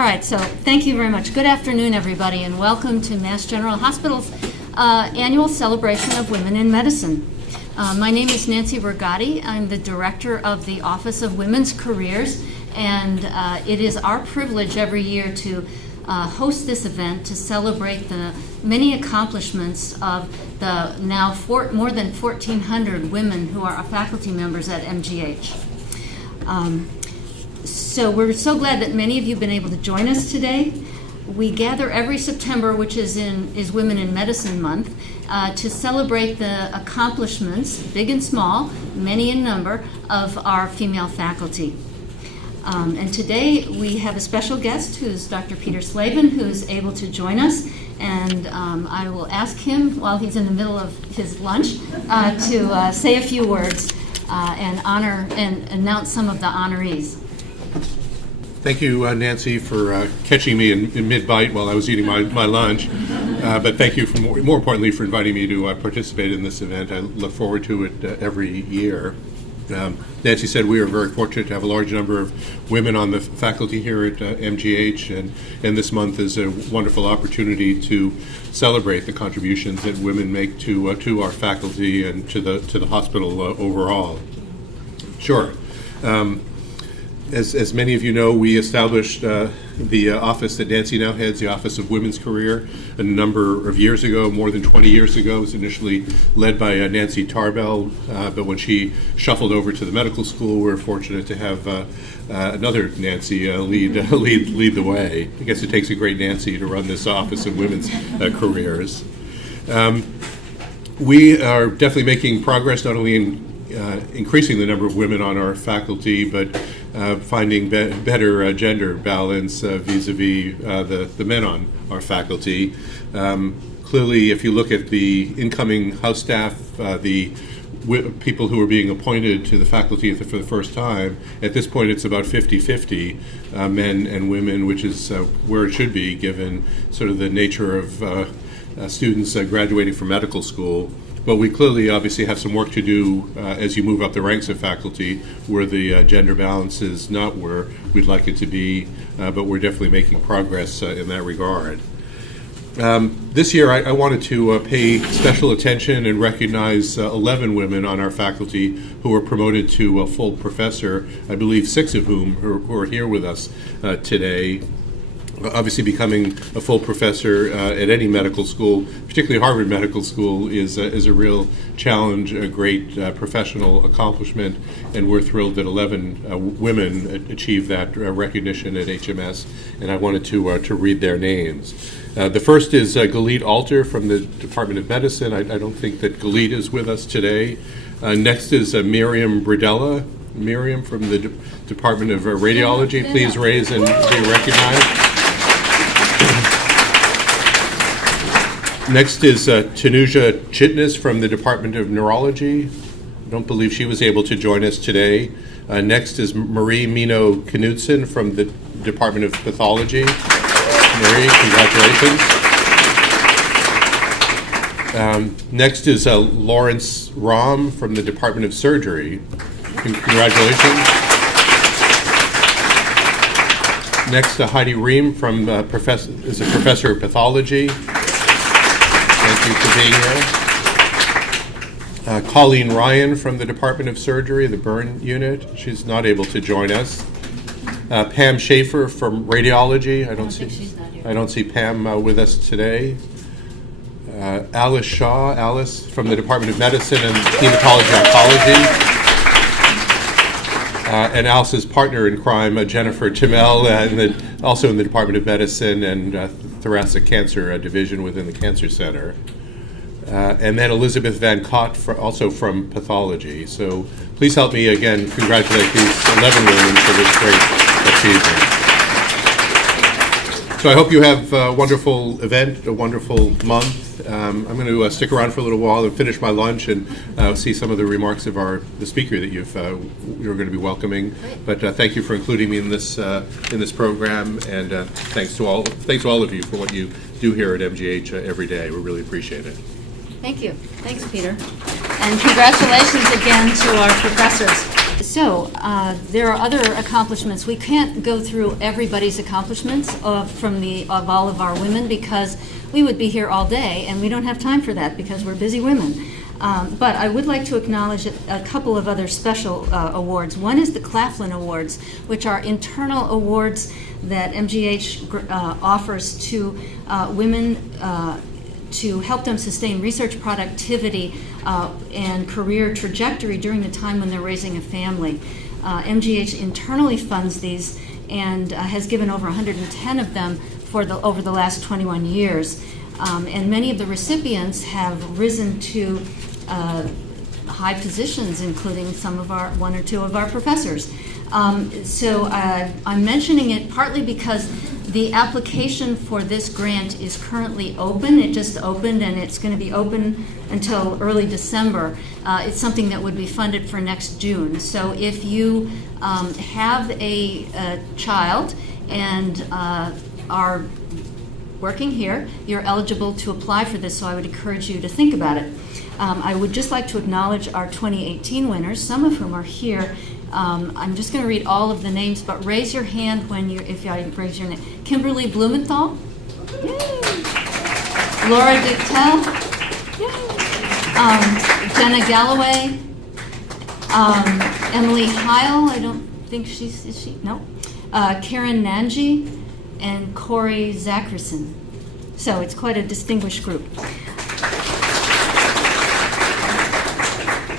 All right, so thank you very much. Good afternoon, everybody, and welcome to Mass General Hospital's annual celebration of women in medicine. My name is Nancy Vergati. I'm the director of the Office of Women's Careers, and it is our privilege every year to host this event to celebrate the many accomplishments of the now more than 1,400 women who are faculty members at MGH. So we're so glad that many of you have been able to join us today. We gather every September, which is Women in Medicine Month, to celebrate the accomplishments, big and small, many in number, of our female faculty. And today we have a special guest who's Dr. Peter Slavin, who's able to join us. And I will ask him, while he's in the middle of his lunch, to say a few words and honor and announce some of the honorees. Thank you, Nancy, for catching me in mid-bite while I was eating my lunch. But thank you, more importantly, for inviting me to participate in this event. I look forward to it every year. Nancy said we are very fortunate to have a large number of women on the faculty here at MGH, and this month is a wonderful opportunity to celebrate the contributions that women make to our faculty and to the hospital overall. Sure. As many of you know, we established the office that Nancy now heads, the Office of Women's Career, a number of years ago, more than 20 years ago. It was initially led by Nancy Tarbell, but when she shuffled over to the medical school, we were fortunate to have another Nancy lead the way. I guess it takes a great Nancy to run this Office of Women's Careers. We are definitely making progress, not only in increasing the number of women on our faculty, but finding better gender balance vis-a-vis the men on our faculty. Clearly, if you look at the incoming House staff, the people who are being appointed to the faculty for the first time, at this point it's about 50-50 men and women, which is where it should be given sort of the nature of students graduating from medical school. But we clearly obviously have some work to do as you move up the ranks of faculty, where the gender balance is not where we'd like it to be, but we're definitely making progress in that regard. This year I wanted to pay special attention and recognize 11 women on our faculty who were promoted to a full professor, I believe 6 of whom who are here with us today. Obviously, becoming a full professor at any medical school, particularly Harvard Medical School, is a real challenge, a great professional accomplishment, and we're thrilled that 11 women achieved that recognition at HMS, and I wanted to read their names. The first is Galit Alter from the Department of Medicine. I don't think that Galit is with us today. Next is Miriam Bradella. Miriam from the Department of Radiology. Please raise and be recognized. Next is Tanuja Chitnis from the Department of Neurology. I don't believe she was able to join us today. Next is Marie Mino Knudsen from the Department of Pathology. Marie, congratulations. Next is Lawrence Ram from the Department of Surgery. Congratulations. Next, Heidi Ream from is a professor of pathology. Thank you for being here. Colleen Ryan from the Department of Surgery, the burn unit. She's not able to join us. Pam Schaefer from radiology. I don't see Pam with us today. Alice Shaw, Alice from the Department of Medicine and Hematology Oncology. And Alice's partner in crime, Jennifer Timmel, also in the Department of Medicine and Thoracic Cancer Division within the Cancer Center. And then Elizabeth Van Cott, also from pathology. So please help me again congratulate these 11 women for this great achievement. So I hope you have a wonderful event, a wonderful month. I'm going to stick around for a little while and finish my lunch and see some of the remarks of the speaker that you're going to be welcoming. But thank you for including me in this program, and thanks to all of you for what you do here at MGH every day. We really appreciate it. Thank you. Thanks, Peter. And congratulations again to our professors. There are other accomplishments. We can't go through everybody's accomplishments of all of our women because we would be here all day, and we don't have time for that because we're busy women. But I would like to acknowledge a couple of other special awards. One is the Claflin Awards, which are internal awards that MGH offers to women to help them sustain research productivity and career trajectory during the time when they're raising a family. MGH internally funds these and has given over 110 of them over the last 21 years. And many of the recipients have risen to high positions, including one or two of our professors. I'm mentioning it partly because the application for this grant is currently open. It just opened, and it's going to be open until early December. It's something that would be funded for next June. So if you have a child and are working here, you're eligible to apply for this, so I would encourage you to think about it. I would just like to acknowledge our 2018 winners, some of whom are here. I'm just going to read all of the names, but raise your hand if I raise your name. Kimberly Blumenthal. Yay. Laura Dichtel. Yay. Jenna Galloway. Emily Heil. I don't think is she? No. Karen Nanji and Corey Zackerson. So it's quite a distinguished group.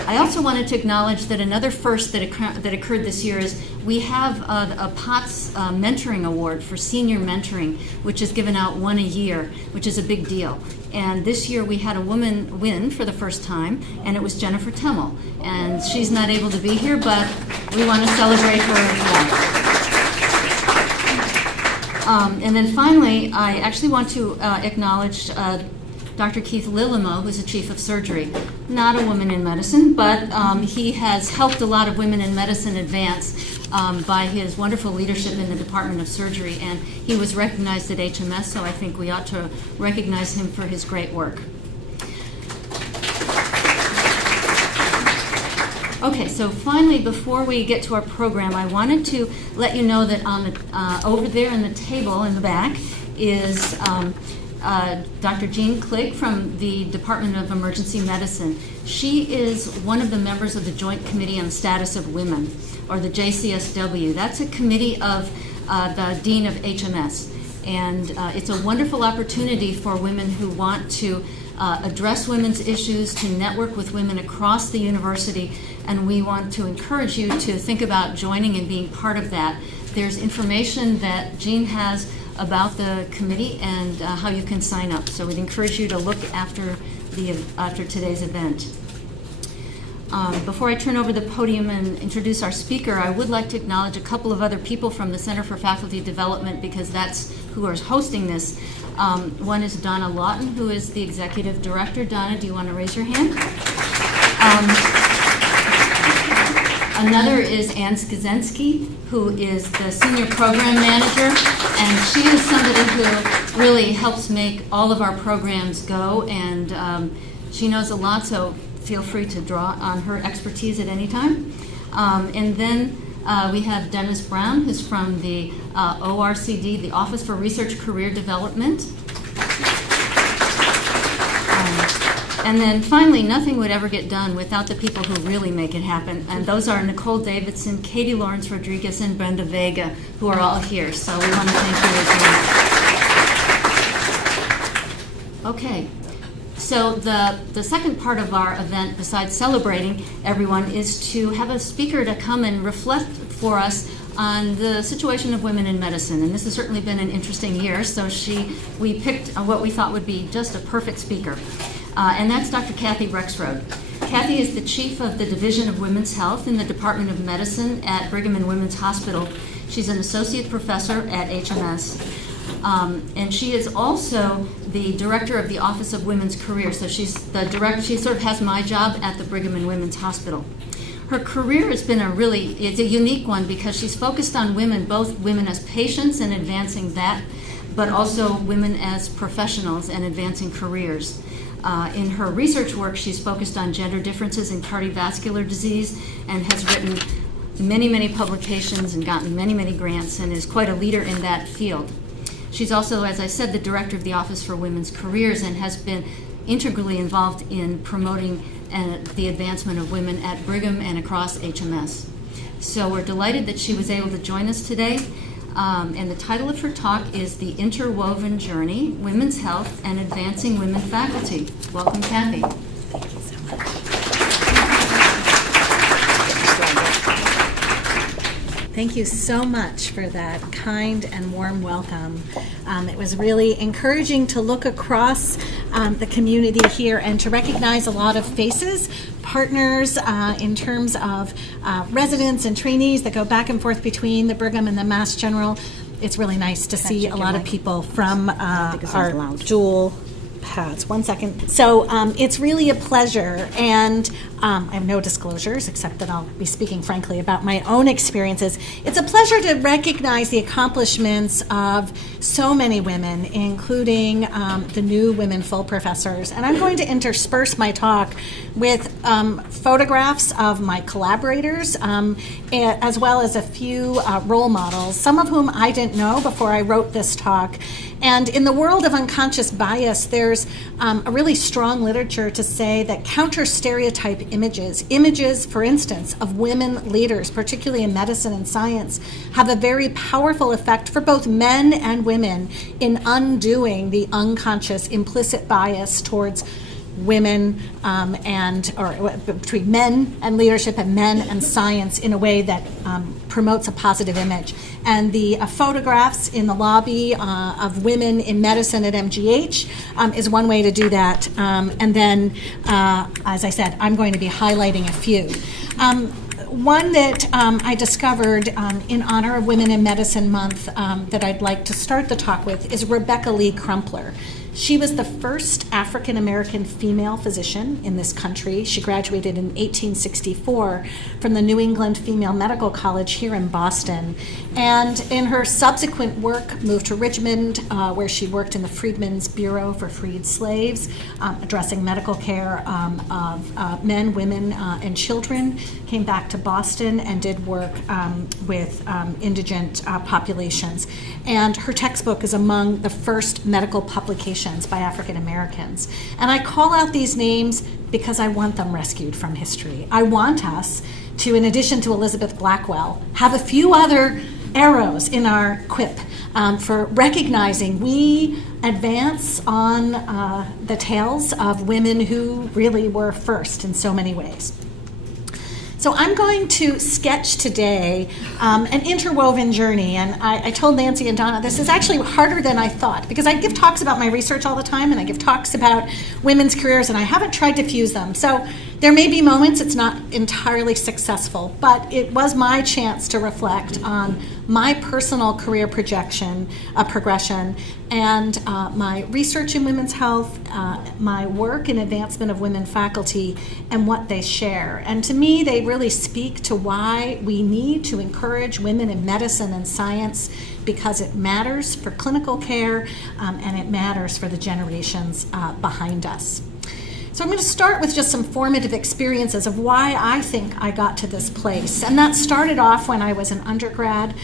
I also wanted to acknowledge that another first that occurred this year is we have a POTS mentoring award for senior mentoring, which is given out one a year, which is a big deal. And this year we had a woman win for the first time, and it was Jennifer Temmel. And she's not able to be here, but we want to celebrate her as well. And then finally, I actually want to acknowledge Dr. Keith Lillimo, who's the chief of surgery. Not a woman in medicine, but he has helped a lot of women in medicine advance by his wonderful leadership in the Department of Surgery, and he was recognized at HMS, so I think we ought to recognize him for his great work. Okay, so finally, before we get to our program, I wanted to let you know that on the, over there in the table in the back is Dr. Jean Cligg from the Department of Emergency Medicine. She is one of the members of the Joint Committee on the Status of Women, or the JCSW. That's a committee of the Dean of HMS. And it's a wonderful opportunity for women who want to address women's issues, to network with women across the university, and we want to encourage you to think about joining and being part of that. There's information that Jean has about the committee and how you can sign up. So we'd encourage you to look after today's event. Before I turn over the podium and introduce our speaker, I would like to acknowledge a couple of other people from the Center for Faculty Development, because that's who is hosting this. One is Donna Lawton, who is the Executive Director. Donna, do you want to raise your hand? Another is Ann Skazensky, who is the Senior Program Manager, and she is somebody who really helps make all of our programs go, and she knows a lot, so feel free to draw on her expertise at any time. And then we have Dennis Brown, who's from the ORCD, the Office for Research Career Development. And then finally, nothing would ever get done without the people who really make it happen. And those are Nicole Davidson, Katie Lawrence Rodriguez, and Brenda Vega, who are all here. So we want to thank you as well. Okay. So the second part of our event, besides celebrating everyone, is to have a speaker to come and reflect for us on the situation of women in medicine. And this has certainly been an interesting year, so we picked what we thought would be just a perfect speaker. And that's Dr. Kathy Rexrode. Kathy is the chief of the Division of Women's Health in the Department of Medicine at Brigham and Women's Hospital. She's an associate professor at HMS. And she is also the director of the Office of Women's Career. So she's the director, she sort of has my job at the Brigham and Women's Hospital. Her career has been it's a unique one because she's focused on women, both women as patients and advancing that, but also women as professionals and advancing careers. In her research work, she's focused on gender differences in cardiovascular disease and has written many, many publications and gotten many, many grants and is quite a leader in that field. She's also, as I said, the director of the Office for Women's Careers and has been integrally involved in promoting the advancement of women at Brigham and across HMS. So we're delighted that she was able to join us today. And the title of her talk is The Interwoven Journey, Women's Health and Advancing Women Faculty. Welcome, Kathy. Thank you so much. Thank you so much for that kind and warm welcome. It was really encouraging to look across the community here and to recognize a lot of faces, partners in terms of residents and trainees that go back and forth between the Brigham and the Mass General. It's really nice to see a lot of people from our dual paths. 1 second. So it's really a pleasure, and I have no disclosures except that I'll be speaking frankly about my own experiences. It's a pleasure to recognize the accomplishments of so many women, including the new women full professors. And I'm going to intersperse my talk with photographs of my collaborators, as well as a few role models, some of whom I didn't know before I wrote this talk. And in the world of unconscious bias, there's a really strong literature to say that counter-stereotype images, for instance, of women leaders, particularly in medicine and science, have a very powerful effect for both men and women in undoing the unconscious implicit bias towards women or between men and leadership and men and science in a way that promotes a positive image. And the photographs in the lobby of women in medicine at MGH is one way to do that. And then, as I said, I'm going to be highlighting a few. One that I discovered in honor of Women in Medicine Month that I'd like to start the talk with is Rebecca Lee Crumpler. She was the first African-American female physician in this country. She graduated in 1864 from the New England Female Medical College here in Boston. And in her subsequent work, moved to Richmond, where she worked in the Freedmen's Bureau for Freed Slaves, addressing medical care of men, women, and children. Came back to Boston and did work with indigent populations. And her textbook is among the first medical publications by African Americans. And I call out these names because I want them rescued from history. I want us to, in addition to Elizabeth Blackwell, have a few other arrows in our quip for recognizing we advance on the tales of women who really were first in so many ways. So I'm going to sketch today an interwoven journey, and I told Nancy and Donna this is actually harder than I thought, because I give talks about my research all the time, and I give talks about women's careers, and I haven't tried to fuse them. So there may be moments it's not entirely successful, but it was my chance to reflect on my personal career progression, and my research in women's health, my work in advancement of women faculty, and what they share. And to me, they really speak to why we need to encourage women in medicine and science, because it matters for clinical care and it matters for the generations behind us. So I'm going to start with just some formative experiences of why I think I got to this place. And that started off when I was an undergrad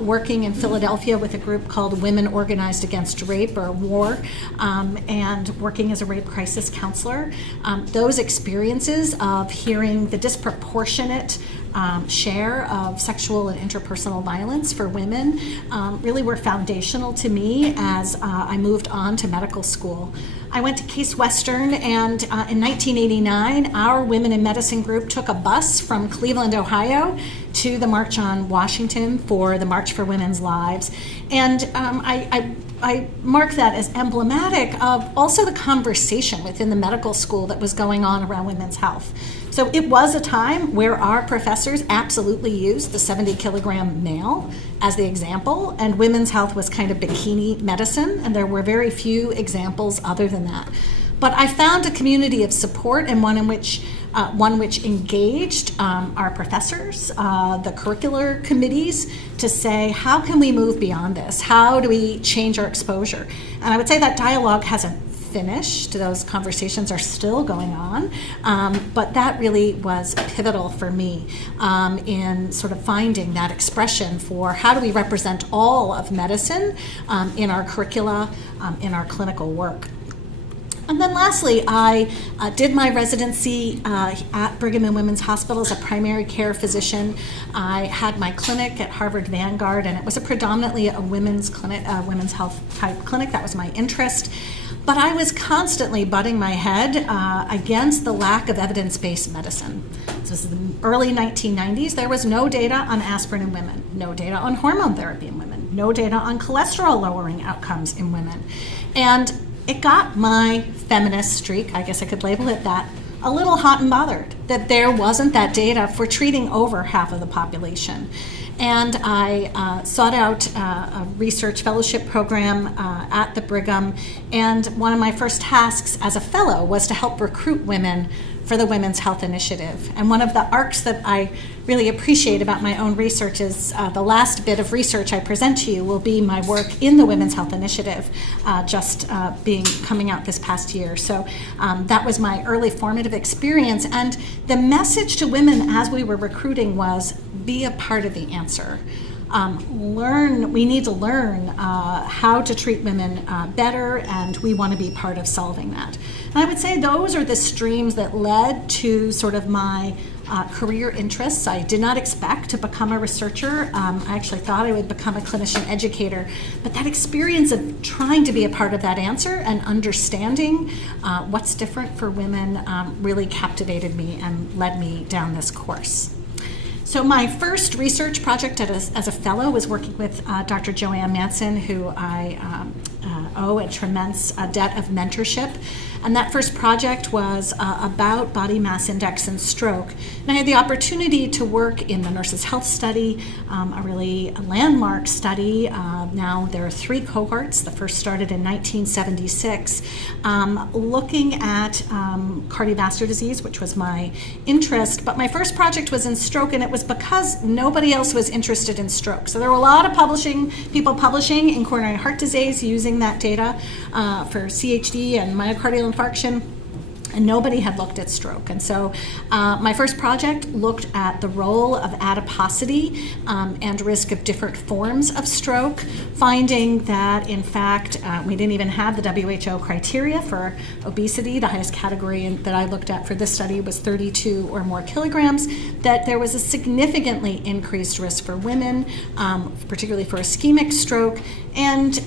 working in Philadelphia with a group called Women Organized Against Rape or WAR, and working as a rape crisis counselor. Those experiences of hearing the disproportionate share of sexual and interpersonal violence for women really were foundational to me as I moved on to medical school. I went to Case Western, and in 1989, our Women in Medicine group took a bus from Cleveland, Ohio, to the March on Washington for the March for Women's Lives. And I mark that as emblematic of also the conversation within the medical school that was going on around women's health. So it was a time where our professors absolutely used the 70-kilogram male as the example, and women's health was kind of bikini medicine, and there were very few examples other than that. But I found a community of support, and one which engaged our professors, the curricular committees, to say, how can we move beyond this? How do we change our exposure? And I would say that dialogue hasn't finished. Those conversations are still going on. But that really was pivotal for me in sort of finding that expression for how do we represent all of medicine in our curricula, in our clinical work. And then lastly, I did my residency at Brigham and Women's Hospital as a primary care physician. I had my clinic at Harvard Vanguard, and it was predominantly a women's clinic, women's health type clinic. That was my interest. But I was constantly butting my head against the lack of evidence-based medicine. This was in the early 1990s. There was no data on aspirin in women, no data on hormone therapy in women, no data on cholesterol-lowering outcomes in women. And it got my feminist streak, I guess I could label it that, a little hot and bothered that there wasn't that data for treating over half of the population. And I sought out a research fellowship program at the Brigham, and one of my first tasks as a fellow was to help recruit women for the Women's Health Initiative. And one of the arcs that I really appreciate about my own research is the last bit of research I present to you will be my work in the Women's Health Initiative, coming out this past year. So that was my early formative experience. And the message to women as we were recruiting was, be a part of the answer. We need to learn how to treat women better, and we want to be part of solving that. And I would say those are the streams that led to sort of my career interests. I did not expect to become a researcher. I actually thought I would become a clinician educator, but that experience of trying to be a part of that answer and understanding what's different for women really captivated me and led me down this course. So my first research project as a fellow was working with Dr. Joanne Manson, who I owe a tremendous debt of mentorship. And that first project was about body mass index and stroke. And I had the opportunity to work in the Nurses' Health Study, a really landmark study. Now there are 3 cohorts. The first started in 1976, looking at cardiovascular disease, which was my interest. But my first project was in stroke, and it was because nobody else was interested in stroke. So there were a lot of people publishing in coronary heart disease using that data for CHD and myocardial infarction, and nobody had looked at stroke. And so my first project looked at the role of adiposity and risk of different forms of stroke, finding that, in fact, we didn't even have the WHO criteria for obesity. The highest category that I looked at for this study was 32 or more kilograms, that there was a significantly increased risk for women, particularly for ischemic stroke, and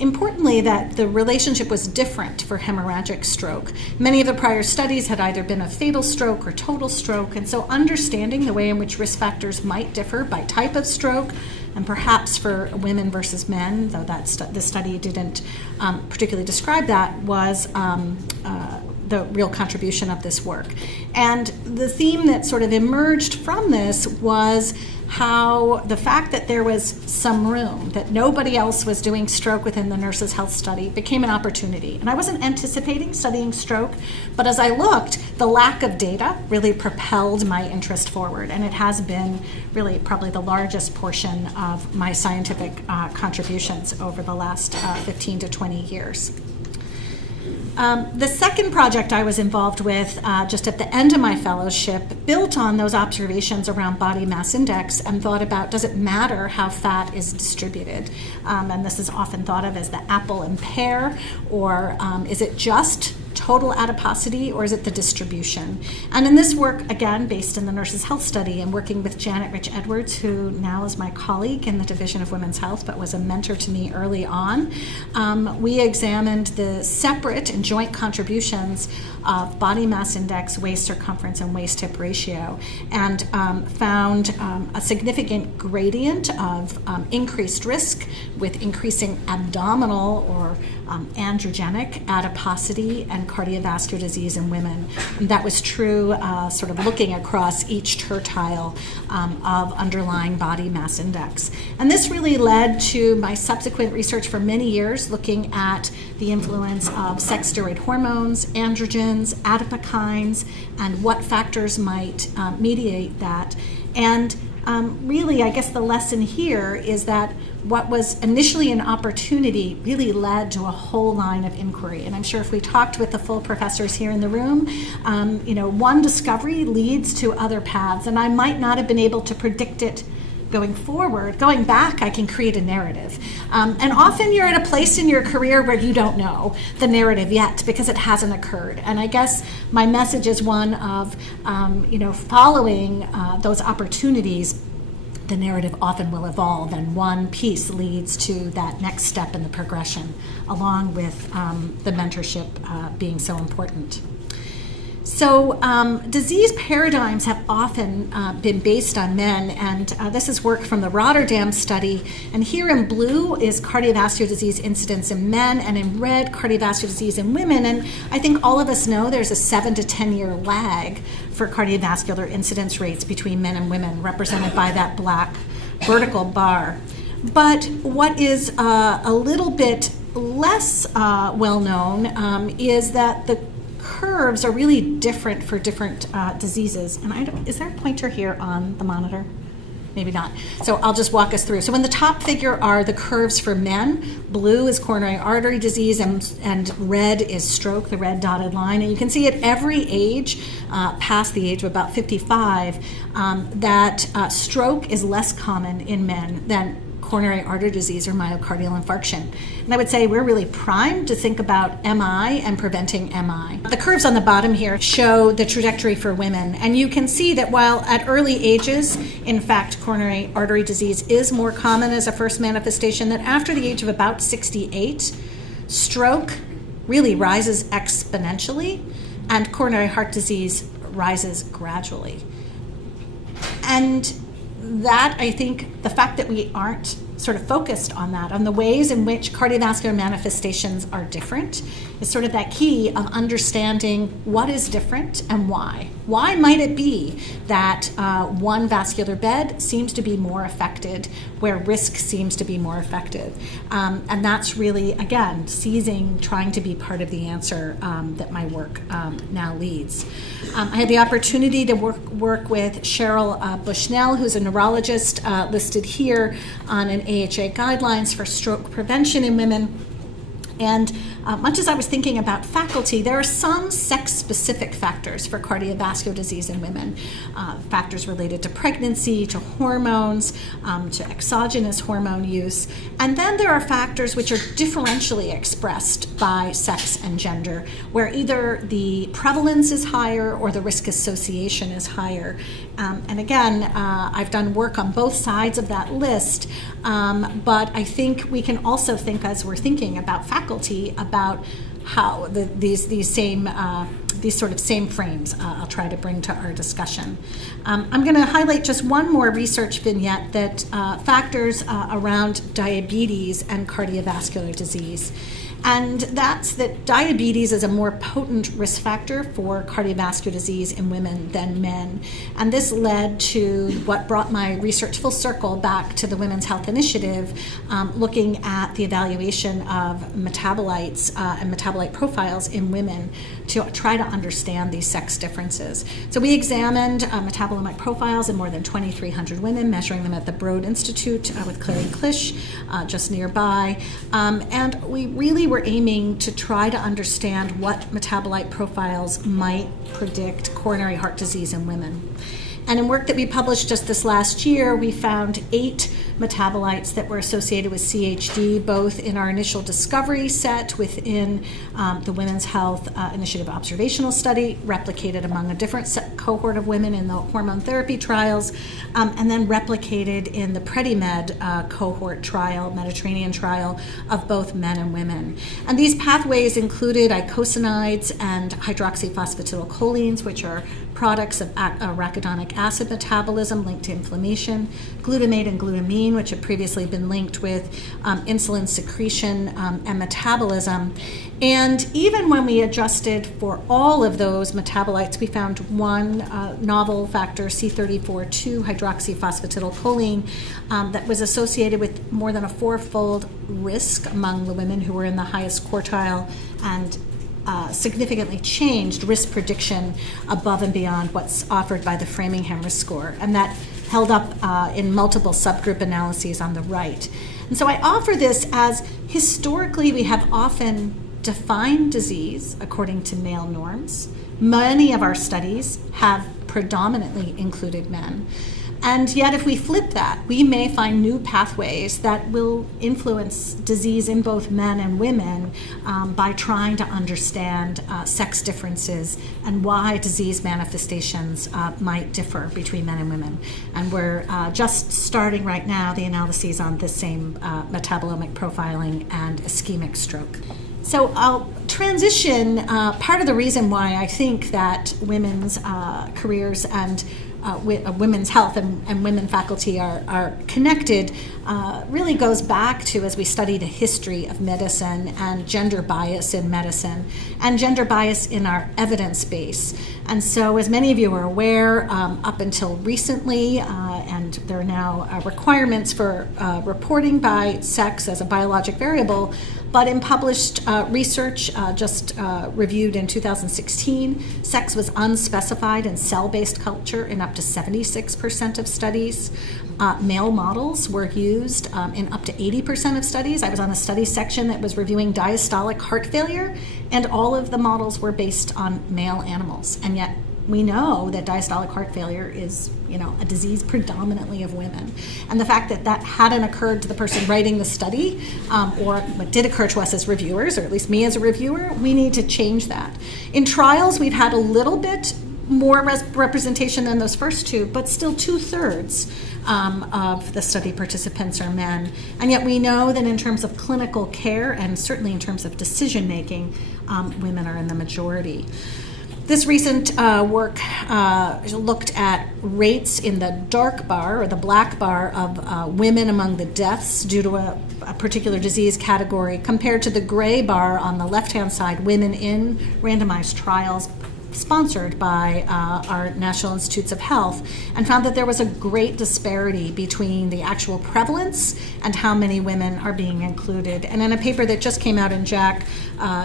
importantly, that the relationship was different for hemorrhagic stroke. Many of the prior studies had either been a fatal stroke or total stroke, and so understanding the way in which risk factors might differ by type of stroke, and perhaps for women versus men, though the study didn't particularly describe that, was the real contribution of this work. And the theme that sort of emerged from this was how the fact that there was some room, that nobody else was doing stroke within the Nurses' Health Study, became an opportunity. And I wasn't anticipating studying stroke, but as I looked, the lack of data really propelled my interest forward. And it has been really probably the largest portion of my scientific contributions over the last 15 to 20 years. The second project I was involved with just at the end of my fellowship built on those observations around body mass index and thought about, does it matter how fat is distributed? And this is often thought of as the apple and pear, or is it just total adiposity, or is it the distribution? And in this work, again, based in the Nurses' Health Study and working with Janet Rich Edwards, who now is my colleague in the Division of Women's Health, but was a mentor to me early on, we examined the separate and joint contributions of body mass index, waist circumference, and waist-hip ratio, and found a significant gradient of increased risk with increasing abdominal or androgenic adiposity and cardiovascular disease in women. And that was true sort of looking across each tertile of underlying body mass index. And this really led to my subsequent research for many years looking at the influence of sex steroid hormones, androgens, adipokines, and what factors might mediate that. And really, I guess the lesson here is that what was initially an opportunity really led to a whole line of inquiry. And I'm sure if we talked with the full professors here in the room, one discovery leads to other paths. And I might not have been able to predict it going forward. Going back, I can create a narrative. And often you're at a place in your career where you don't know the narrative yet because it hasn't occurred. And I guess my message is one of, following those opportunities. The narrative often will evolve, and one piece leads to that next step in the progression, along with the mentorship being so important. So disease paradigms have often been based on men, and this is work from the Rotterdam study. And here in blue is cardiovascular disease incidence in men, and in red, cardiovascular disease in women. And I think all of us know there's a 7 to 10 year lag for cardiovascular incidence rates between men and women, represented by that black vertical bar. But what is a little bit less well known is that the curves are really different for different diseases. And is there a pointer here on the monitor? Maybe not. So I'll just walk us through. So in the top figure are the curves for men. Blue is coronary artery disease, and red is stroke, the red dotted line. And you can see at every age, past the age of about 55, that stroke is less common in men than coronary artery disease or myocardial infarction. And I would say we're really primed to think about MI and preventing MI. The curves on the bottom here show the trajectory for women. And you can see that while at early ages, in fact, coronary artery disease is more common as a first manifestation, that after the age of about 68, stroke really rises exponentially and coronary heart disease rises gradually. And that, I think, the fact that we aren't sort of focused on that, on the ways in which cardiovascular manifestations are different, is sort of that key of understanding what is different and why. Why might it be that one vascular bed seems to be more affected where risk seems to be more affected? And that's really, again, trying to be part of the answer that my work now leads. I had the opportunity to work with Cheryl Bushnell, who's a neurologist listed here on an AHA guidelines for stroke prevention in women. And much as I was thinking about faculty, there are some sex-specific factors for cardiovascular disease in women, factors related to pregnancy, to hormones, to exogenous hormone use. And then there are factors which are differentially expressed by sex and gender, where either the prevalence is higher or the risk association is higher. And again, I've done work on both sides of that list, but I think we can also think, as we're thinking about faculty, about how these sort of same frames I'll try to bring to our discussion. I'm going to highlight just one more research vignette that factors around diabetes and cardiovascular disease. And that's that diabetes is a more potent risk factor for cardiovascular disease in women than men. And this led to what brought my research full circle back to the Women's Health Initiative, looking at the evaluation of metabolites and metabolite profiles in women to try to understand these sex differences. So we examined metabolite profiles in more than 2,300 women, measuring them at the Broad Institute with Clary Klisch, just nearby. And we really were aiming to try to understand what metabolite profiles might predict coronary heart disease in women. And in work that we published just this last year, we found 8 metabolites that were associated with CHD, both in our initial discovery set within the Women's Health Initiative observational study, replicated among a different cohort of women in the hormone therapy trials, and then replicated in the PrediMed cohort trial, Mediterranean trial, of both men and women. And these pathways included eicosanoids and hydroxyphosphatidylcholines, which are products of arachidonic acid metabolism linked to inflammation, glutamate and glutamine, which have previously been linked with insulin secretion and metabolism. And even when we adjusted for all of those metabolites, we found one novel factor, C34-2 hydroxyphosphatidylcholine, that was associated with more than a 4-fold risk among the women who were in the highest quartile, and significantly changed risk prediction above and beyond what's offered by the Framingham risk score. And that held up in multiple subgroup analyses on the right. And so I offer this as historically we have often defined disease according to male norms. Many of our studies have predominantly included men. And yet if we flip that, we may find new pathways that will influence disease in both men and women by trying to understand sex differences and why disease manifestations might differ between men and women. And we're just starting right now the analyses on this same metabolomic profiling and ischemic stroke. So I'll transition. Part of the reason why I think that women's careers and women's health and women faculty are connected really goes back to, as we study the history of medicine and gender bias in medicine and gender bias in our evidence base. And so, as many of you are aware, up until recently, and there are now requirements for reporting by sex as a biologic variable, but in published research just reviewed in 2016, sex was unspecified in cell-based culture in up to 76% of studies. Male models were used in up to 80% of studies. I was on a study section that was reviewing diastolic heart failure, and all of the models were based on male animals. And yet we know that diastolic heart failure is, a disease predominantly of women. And the fact that that hadn't occurred to the person writing the study, or what did occur to us as reviewers, or at least me as a reviewer, we need to change that. In trials, we've had a little bit more representation than those first two, but still 2/3 of the study participants are men. And yet we know that in terms of clinical care and certainly in terms of decision making, women are in the majority. This recent work looked at rates in the dark bar or the black bar of women among the deaths due to a particular disease category compared to the gray bar on the left-hand side, women in randomized trials sponsored by our National Institutes of Health, and found that there was a great disparity between the actual prevalence and how many women are being included. And in a paper that just came out in JACC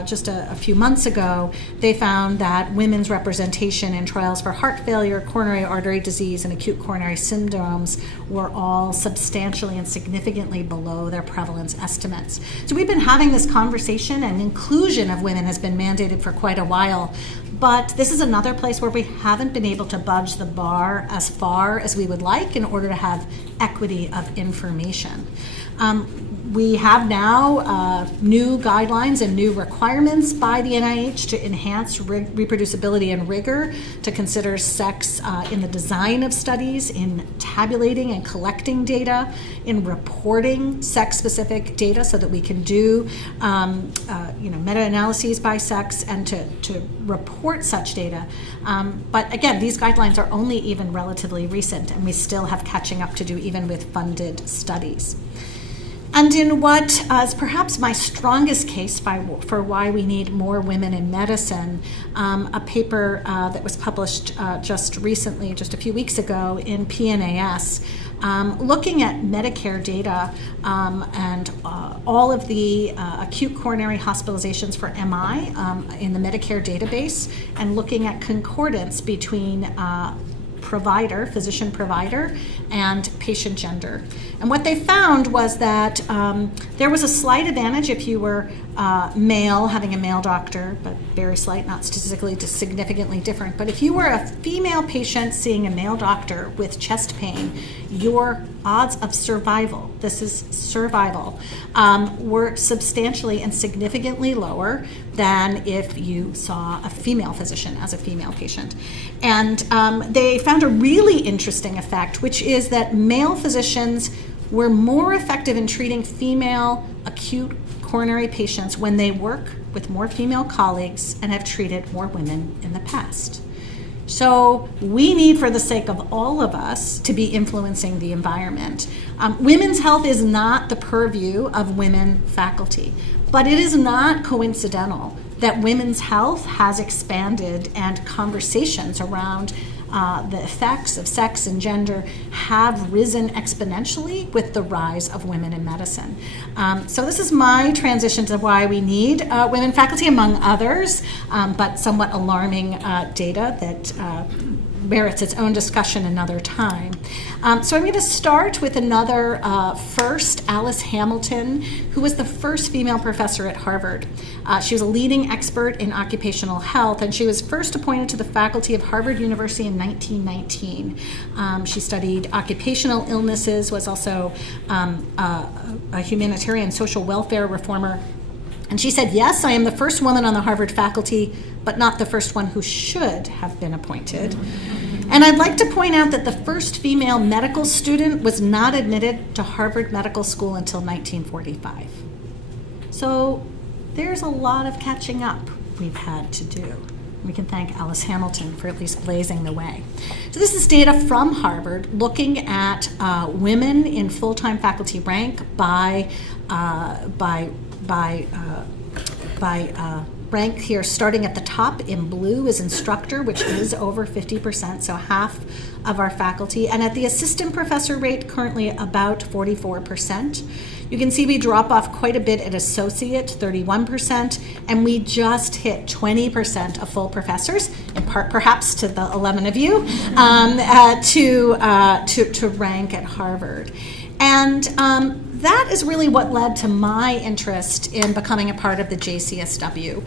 just a few months ago, they found that women's representation in trials for heart failure, coronary artery disease, and acute coronary syndromes were all substantially and significantly below their prevalence estimates. So we've been having this conversation, and inclusion of women has been mandated for quite a while. But this is another place where we haven't been able to budge the bar as far as we would like in order to have equity of information. We have now new guidelines and new requirements by the NIH to enhance reproducibility and rigor, to consider sex in the design of studies, in tabulating and collecting data, in reporting sex-specific data so that we can do meta-analyses by sex and to report such data. But again, these guidelines are only even relatively recent, and we still have catching up to do even with funded studies. And in what is perhaps my strongest case for why we need more women in medicine, a paper that was published just recently, just a few weeks ago in PNAS, looking at Medicare data and all of the acute coronary hospitalizations for MI in the Medicare database, and looking at concordance between physician provider, and patient gender. And what they found was that there was a slight advantage if you were male, having a male doctor, but very slight, not statistically significantly different. But if you were a female patient seeing a male doctor with chest pain, your odds of survival, this is survival, were substantially and significantly lower than if you saw a female physician as a female patient. And they found a really interesting effect, which is that male physicians were more effective in treating female acute coronary patients when they work with more female colleagues and have treated more women in the past. So we need, for the sake of all of us, to be influencing the environment. Women's health is not the purview of women faculty, but it is not coincidental that women's health has expanded and conversations around the effects of sex and gender have risen exponentially with the rise of women in medicine. So this is my transition to why we need women faculty, among others, but somewhat alarming data that merits its own discussion another time. So I'm going to start with another first, Alice Hamilton, who was the first female professor at Harvard. She was a leading expert in occupational health, and she was first appointed to the faculty of Harvard University in 1919. She studied occupational illnesses, was also a humanitarian social welfare reformer. And she said, "Yes, I am the first woman on the Harvard faculty, but not the first one who should have been appointed." And I'd like to point out that the first female medical student was not admitted to Harvard Medical School until 1945. So there's a lot of catching up we've had to do. We can thank Alice Hamilton for at least blazing the way. So this is data from Harvard looking at women in full-time faculty rank by rank here, starting at the top in blue is instructor, which is over 50%, so half of our faculty, and at the assistant professor rate, currently about 44%. You can see we drop off quite a bit at associate, 31%, and we just hit 20% of full professors, in part perhaps to the 11 of you, to rank at Harvard. And that is really what led to my interest in becoming a part of the JCSW,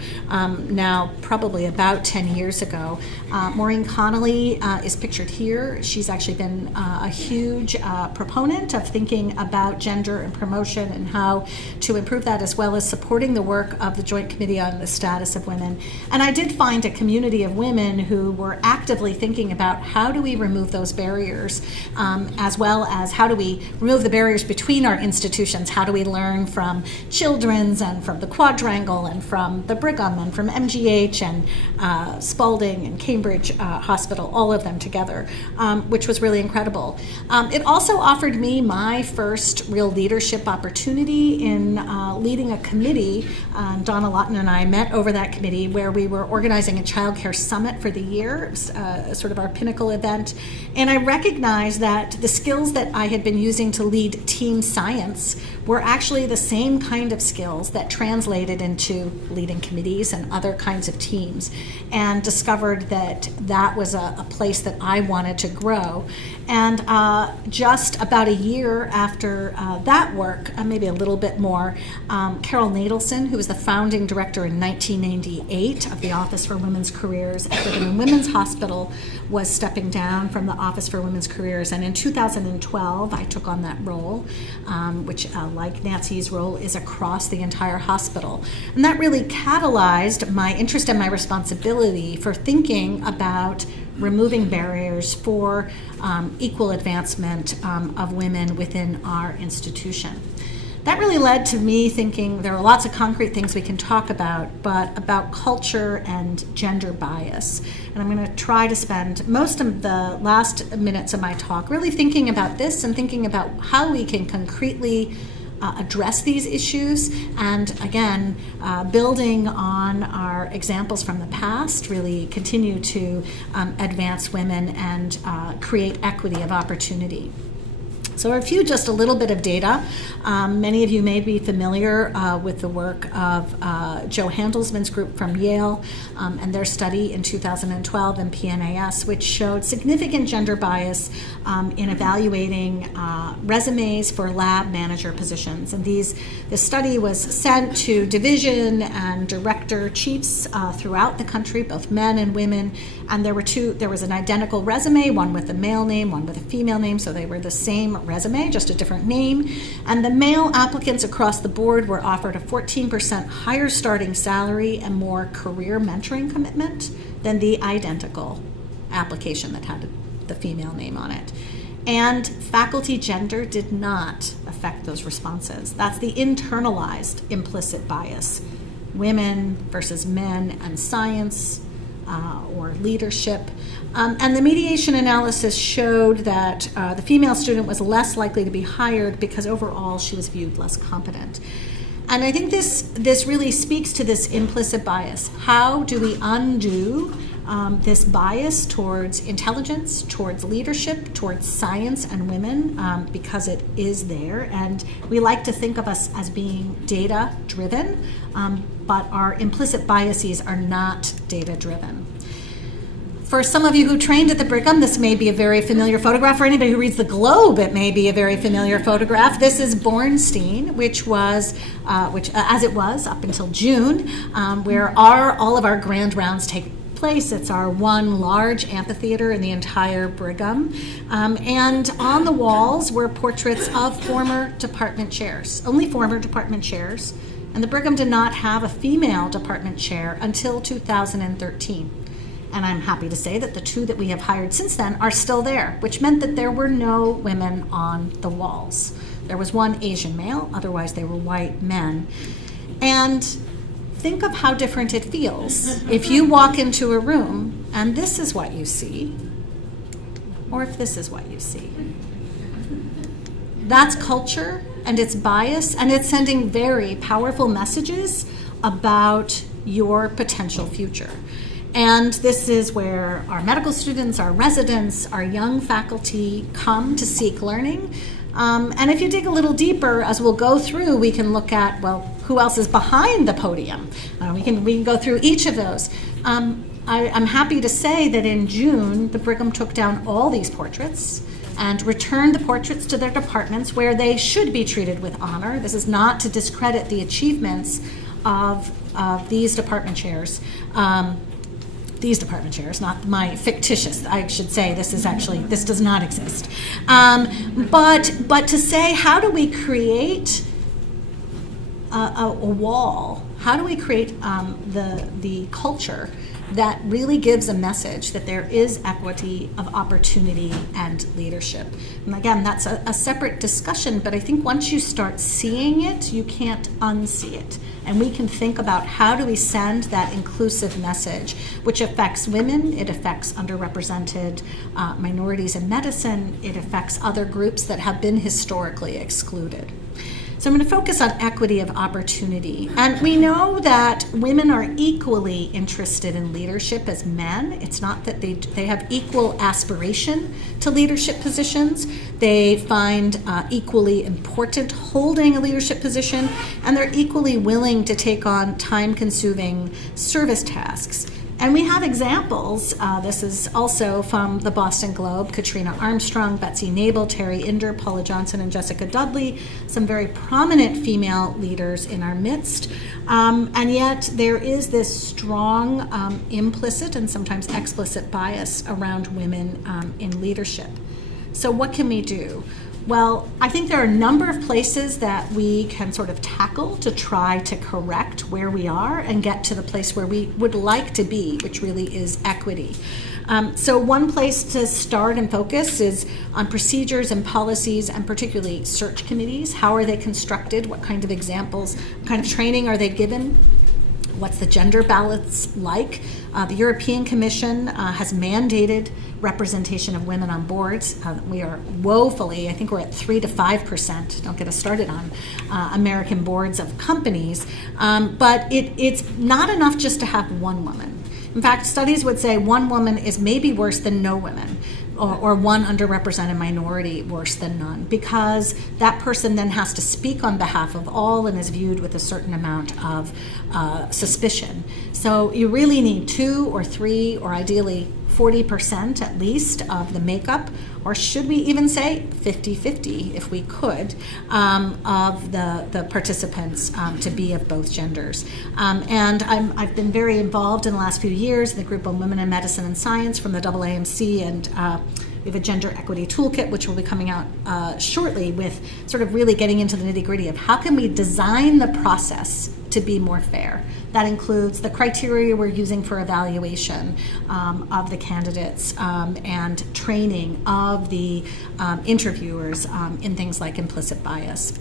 now probably about 10 years ago. Maureen Connolly is pictured here. She's actually been a huge proponent of thinking about gender and promotion and how to improve that, as well as supporting the work of the Joint Committee on the Status of Women. And I did find a community of women who were actively thinking about how do we remove those barriers, as well as how do we remove the barriers between our institutions. How do we learn from Children's and from the Quadrangle and from the Brigham and from MGH and Spalding and Cambridge Hospital, all of them together, which was really incredible. It also offered me my first real leadership opportunity in leading a committee. Donna Lawton and I met over that committee where we were organizing a child care summit for the year, sort of our pinnacle event. And I recognized that the skills that I had been using to lead team science were actually the same kind of skills that translated into leading committees and other kinds of teams, and discovered that that was a place that I wanted to grow. And just about a year after that work, maybe a little bit more, Carol Nadelson, who was the founding director in 1998 of the Office for Women's Careers at Brigham and Women's Hospital, was stepping down from the Office for Women's Careers. And in 2012, I took on that role, which, like Nancy's role, is across the entire hospital. And that really catalyzed my interest and my responsibility for thinking about removing barriers for equal advancement of women within our institution. That really led to me thinking there are lots of concrete things we can talk about, but about culture and gender bias. And I'm going to try to spend most of the last minutes of my talk really thinking about this and thinking about how we can concretely address these issues, and again, building on our examples from the past, really continue to advance women and create equity of opportunity. So just a little bit of data. Many of you may be familiar with the work of Joe Handelsman's group from Yale and their study in 2012 in PNAS, which showed significant gender bias in evaluating resumes for lab manager positions. And this study was sent to division and director chiefs throughout the country, both men and women. And there was an identical resume, one with a male name, one with a female name, so they were the same resume, just a different name. And the male applicants across the board were offered a 14% higher starting salary and more career mentoring commitment than the identical application that had the female name on it. And faculty gender did not affect those responses. That's the internalized implicit bias. Women versus men and science, or leadership. And the mediation analysis showed that the female student was less likely to be hired because overall she was viewed less competent. And I think this really speaks to this implicit bias. How do we undo this bias towards intelligence, towards leadership, towards science and women, because it is there. And we like to think of us as being data-driven, but our implicit biases are not data-driven. For some of you who trained at the Brigham, this may be a very familiar photograph. For anybody who reads the Globe, it may be a very familiar photograph. This is Bornstein, which as it was up until June, where all of our grand rounds take place. It's our one large amphitheater in the entire Brigham. And on the walls were portraits of former department chairs, only former department chairs. And the Brigham did not have a female department chair until 2013. And I'm happy to say that the two that we have hired since then are still there, which meant that there were no women on the walls. There was one Asian male, otherwise they were white men. And think of how different it feels if you walk into a room and this is what you see, or if this is what you see. That's culture, and it's bias, and it's sending very powerful messages about your potential future. And this is where our medical students, our residents, our young faculty come to seek learning. And if you dig a little deeper, as we'll go through, we can look at, well, who else is behind the podium? We can go through each of those. I'm happy to say that in June, the Brigham took down all these portraits and returned the portraits to their departments where they should be treated with honor. This is not to discredit the achievements of these department chairs. These department chairs, not my fictitious, I should say, this does not exist. But to say, how do we create a wall? How do we create the culture that really gives a message that there is equity of opportunity and leadership? And again, that's a separate discussion, but I think once you start seeing it, you can't unsee it. And we can think about how do we send that inclusive message, which affects women, it affects underrepresented minorities in medicine, it affects other groups that have been historically excluded. So I'm going to focus on equity of opportunity. And we know that women are equally interested in leadership as men. It's not that they have equal aspiration to leadership positions. They find equally important holding a leadership position, and they're equally willing to take on time-consuming service tasks. And we have examples. This is also from the Boston Globe. Katrina Armstrong, Betsy Nabel, Terry Inder, Paula Johnson, and Jessica Dudley, some very prominent female leaders in our midst. And yet there is this strong implicit and sometimes explicit bias around women in leadership. So what can we do? Well, I think there are a number of places that we can sort of tackle to try to correct where we are and get to the place where we would like to be, which really is equity. So one place to start and focus is on procedures and policies, and particularly search committees. How are they constructed? What kind of examples, what kind of training are they given? What's the gender balance like? The European Commission has mandated representation of women on boards. We are woefully, I think we're at 3 to 5%, don't get us started on American boards of companies, but it's not enough just to have one woman. In fact, studies would say one woman is maybe worse than no women, or one underrepresented minority worse than none, because that person then has to speak on behalf of all and is viewed with a certain amount of suspicion. So you really need 2 or 3, or ideally 40% at least of the makeup, or should we even say 50-50 if we could, of the participants to be of both genders. And I've been very involved in the last few years in the group on women in medicine and science from the AAMC, and we have a gender equity toolkit, which will be coming out shortly, with sort of really getting into the nitty-gritty of how can we design the process to be more fair. That includes the criteria we're using for evaluation of the candidates and training of the interviewers in things like implicit bias.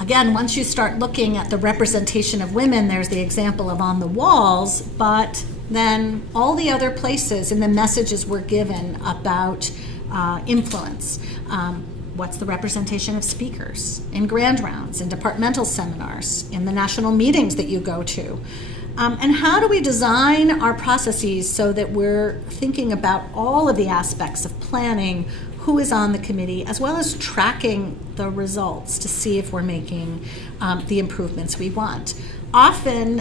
Again, once you start looking at the representation of women, there's the example of on the walls, but then all the other places in the messages we're given about influence. What's the representation of speakers in grand rounds, in departmental seminars, in the national meetings that you go to? And how do we design our processes so that we're thinking about all of the aspects of planning, who is on the committee, as well as tracking the results to see if we're making the improvements we want? Often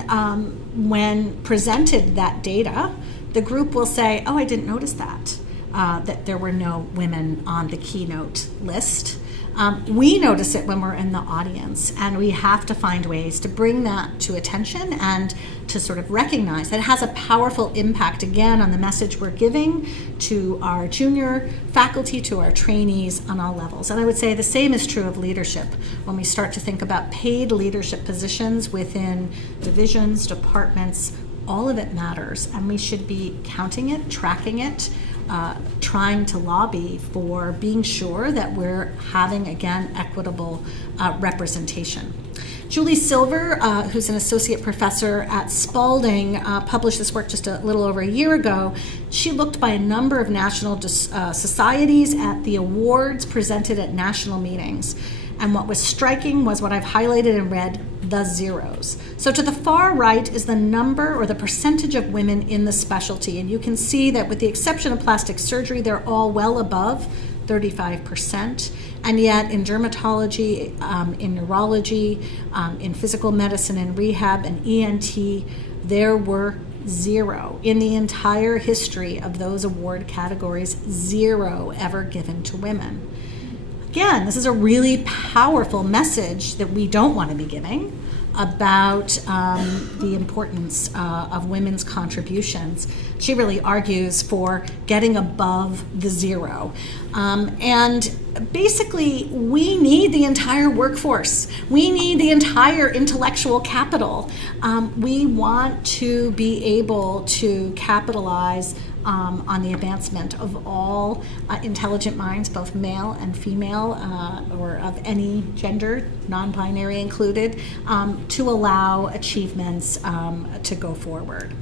when presented that data, the group will say, oh, I didn't notice that there were no women on the keynote list. We notice it when we're in the audience, and we have to find ways to bring that to attention and to sort of recognize that it has a powerful impact, again, on the message we're giving to our junior faculty, to our trainees on all levels. And I would say the same is true of leadership. When we start to think about paid leadership positions within divisions, departments, all of it matters, and we should be counting it, tracking it, trying to lobby for being sure that we're having, again, equitable representation. Julie Silver, who's an associate professor at Spalding, published this work just a little over a year ago. She looked by a number of national societies at the awards presented at national meetings. And what was striking was what I've highlighted in red, the zeros. So to the far right is the number or the percentage of women in the specialty. And you can see that with the exception of plastic surgery, they're all well above 35%. And yet in dermatology, in neurology, in physical medicine and rehab and ENT, there were zero. In the entire history of those award categories, zero ever given to women. Again, this is a really powerful message that we don't want to be giving about the importance of women's contributions. She really argues for getting above the zero. And basically, we need the entire workforce. We need the entire intellectual capital. We want to be able to capitalize on the advancement of all intelligent minds, both male and female, or of any gender, non-binary included, to allow achievements to go forward.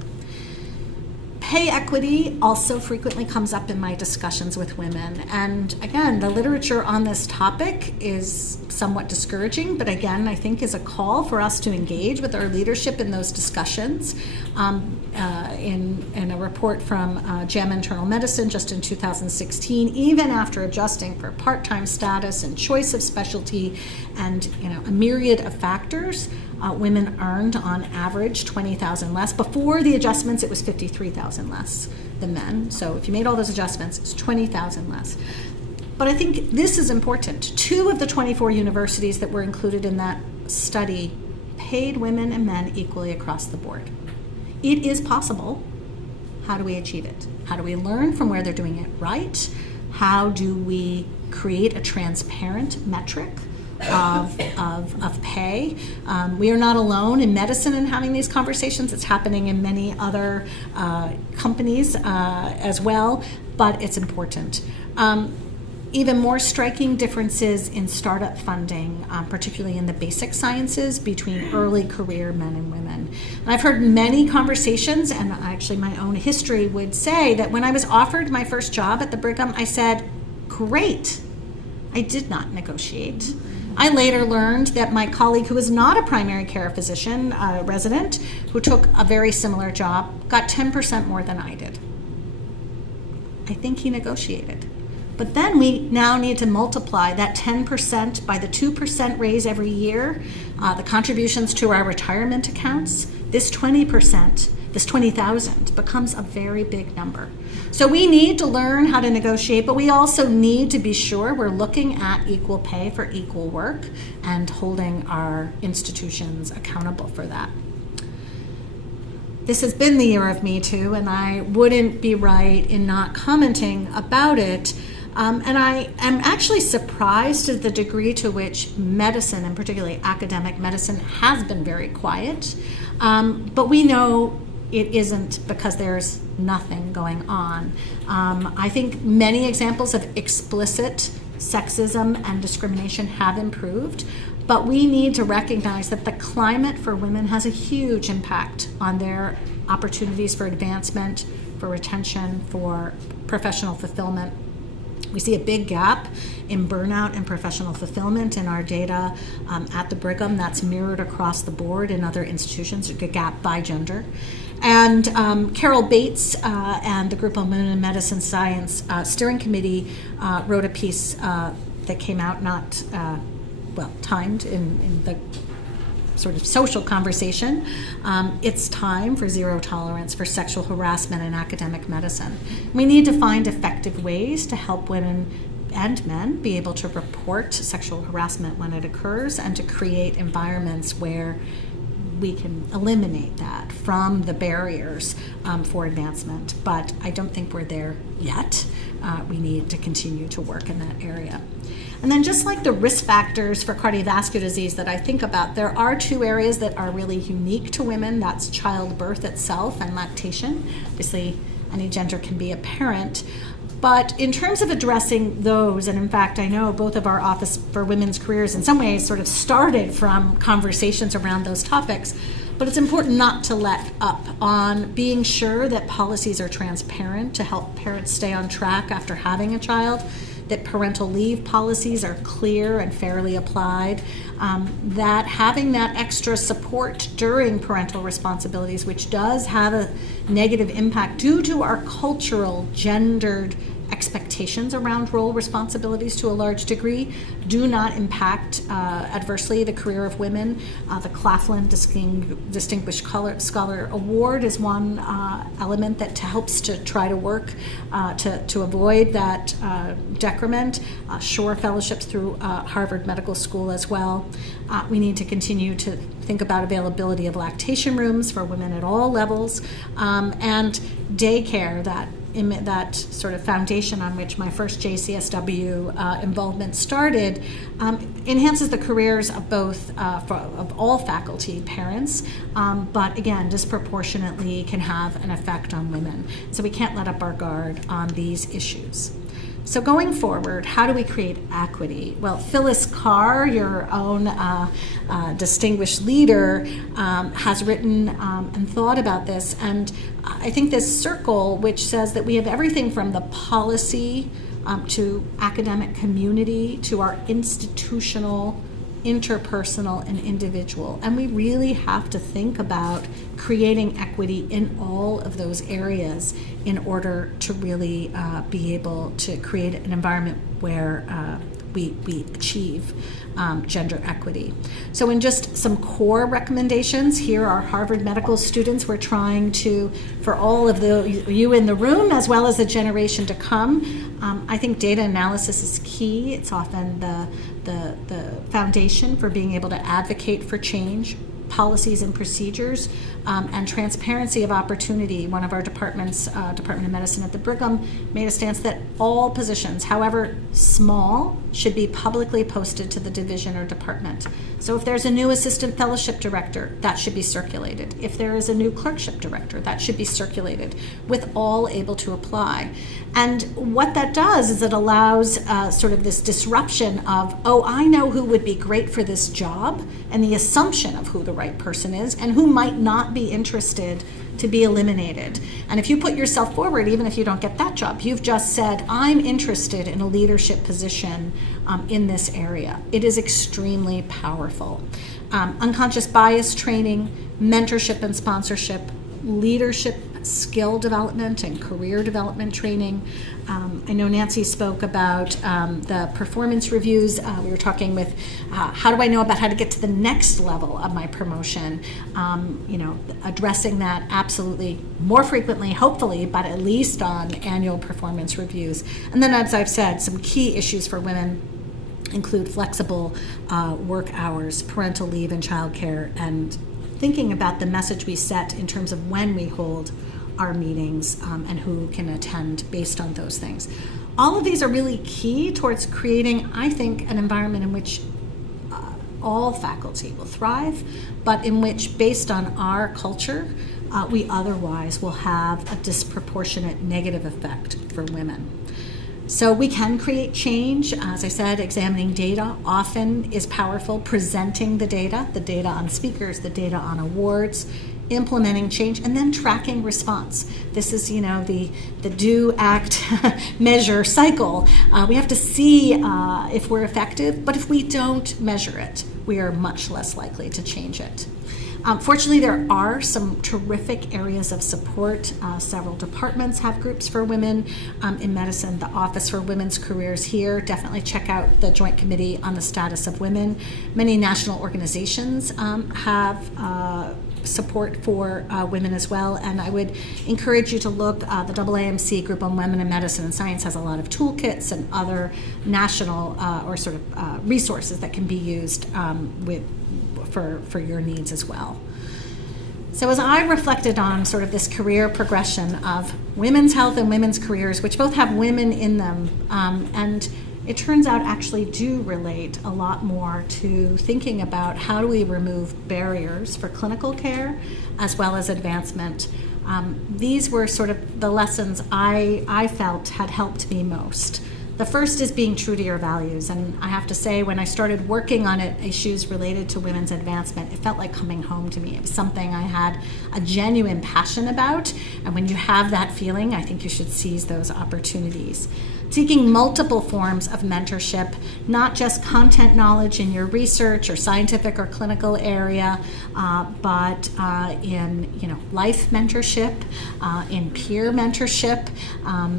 Pay equity also frequently comes up in my discussions with women. And again, the literature on this topic is somewhat discouraging, but again, I think is a call for us to engage with our leadership in those discussions. In a report from GEM Internal Medicine just in 2016, even after adjusting for part-time status and choice of specialty and a myriad of factors, women earned on average $20,000 less. Before the adjustments, it was $53,000 less than men. So if you made all those adjustments, it's $20,000 less. But I think this is important. 2 of the 24 universities that were included in that study paid women and men equally across the board. It is possible. How do we achieve it? How do we learn from where they're doing it right? How do we create a transparent metric of pay? We are not alone in medicine in having these conversations. It's happening in many other companies as well, but it's important. Even more striking differences in startup funding, particularly in the basic sciences, between early career men and women. And I've heard many conversations, and actually my own history would say that when I was offered my first job at the Brigham, I said, great. I did not negotiate. I later learned that my colleague, who was not a primary care physician resident, who took a very similar job, got 10% more than I did. I think he negotiated. But then we now need to multiply that 10% by the 2% raise every year, the contributions to our retirement accounts. This 20%, this 20,000 becomes a very big number. So we need to learn how to negotiate, but we also need to be sure we're looking at equal pay for equal work and holding our institutions accountable for that. This has been the year of Me Too, and I wouldn't be right in not commenting about it. And I am actually surprised at the degree to which medicine, and particularly academic medicine, has been very quiet. But we know it isn't because there's nothing going on. I think many examples of explicit sexism and discrimination have improved, but we need to recognize that the climate for women has a huge impact on their opportunities for advancement, for retention, for professional fulfillment. We see a big gap in burnout and professional fulfillment in our data at the Brigham. That's mirrored across the board in other institutions, a gap by gender. And Carol Bates and the Group on Women in Medicine Science Steering Committee wrote a piece that came out not, timed in the sort of social conversation, it's time for zero tolerance for sexual harassment in academic medicine. We need to find effective ways to help women and men be able to report sexual harassment when it occurs, and to create environments where we can eliminate that from the barriers for advancement. But I don't think we're there yet. We need to continue to work in that area. And then, just like the risk factors for cardiovascular disease that I think about, there are two areas that are really unique to women. That's childbirth itself and lactation. Obviously, any gender can be a parent. But in terms of addressing those, and in fact, I know both of our Office for Women's Careers in some ways sort of started from conversations around those topics, but it's important not to let up on being sure that policies are transparent to help parents stay on track after having a child, that parental leave policies are clear and fairly applied, that having that extra support during parental responsibilities, which does have a negative impact due to our cultural gendered expectations around role responsibilities to a large degree, do not impact adversely the career of women. The Claflin Distinguished Scholar Award is one element that helps to try to work to avoid that decrement. Shore fellowships through Harvard Medical School as well. We need to continue to think about availability of lactation rooms for women at all levels, and daycare, that sort of foundation on which my first JCSW involvement started, enhances the careers of both of all faculty parents, but again, disproportionately can have an effect on women. So we can't let up our guard on these issues. So going forward, how do we create equity? Well, Phyllis Carr, your own distinguished leader, has written and thought about this. And I think this circle, which says that we have everything from the policy to academic community to our institutional, interpersonal, and individual. And we really have to think about creating equity in all of those areas in order to really be able to create an environment where we achieve gender equity. So in just some core recommendations, here are Harvard Medical students. We're trying to, for all of you in the room, as well as the generation to come, I think data analysis is key. It's often the foundation for being able to advocate for change, policies and procedures, and transparency of opportunity. One of our departments, Department of Medicine at the Brigham, made a stance that all positions, however small, should be publicly posted to the division or department. So if there's a new assistant fellowship director, that should be circulated. If there is a new clerkship director, that should be circulated, with all able to apply. And what that does is it allows sort of this disruption of, oh, I know who would be great for this job, and the assumption of who the right person is and who might not be interested to be eliminated. And if you put yourself forward, even if you don't get that job, you've just said, I'm interested in a leadership position in this area. It is extremely powerful. Unconscious bias training, mentorship and sponsorship, leadership skill development and career development training. I know Nancy spoke about the performance reviews. We were talking with how do I know about how to get to the next level of my promotion? Addressing that absolutely more frequently, hopefully, but at least on annual performance reviews. And then, as I've said, some key issues for women include flexible work hours, parental leave and childcare, and thinking about the message we set in terms of when we hold our meetings and who can attend based on those things. All of these are really key towards creating, I think, an environment in which all faculty will thrive, but in which, based on our culture, we otherwise will have a disproportionate negative effect for women. So we can create change. As I said, examining data often is powerful. Presenting the data on speakers, the data on awards, implementing change, and then tracking response. This is, the do, act, measure cycle. We have to see if we're effective, but if we don't measure it, we are much less likely to change it. Fortunately, there are some terrific areas of support. Several departments have groups for women in medicine. The Office for Women's Careers here, definitely check out the Joint Committee on the Status of Women. Many national organizations have support for women as well, and I would encourage you to look. The AAMC Group on Women in Medicine and Science has a lot of toolkits and other national or sort of resources that can be used for your needs as well. So as I reflected on sort of this career progression of women's health and women's careers, which both have women in them, and it turns out actually do relate a lot more to thinking about how do we remove barriers for clinical care as well as advancement. These were sort of the lessons I felt had helped me most. The first is being true to your values, and I have to say, when I started working on issues related to women's advancement, it felt like coming home to me. It was something I had a genuine passion about, and when you have that feeling, I think you should seize those opportunities. Seeking multiple forms of mentorship, not just content knowledge in your research or scientific or clinical area, but in life mentorship, in peer mentorship,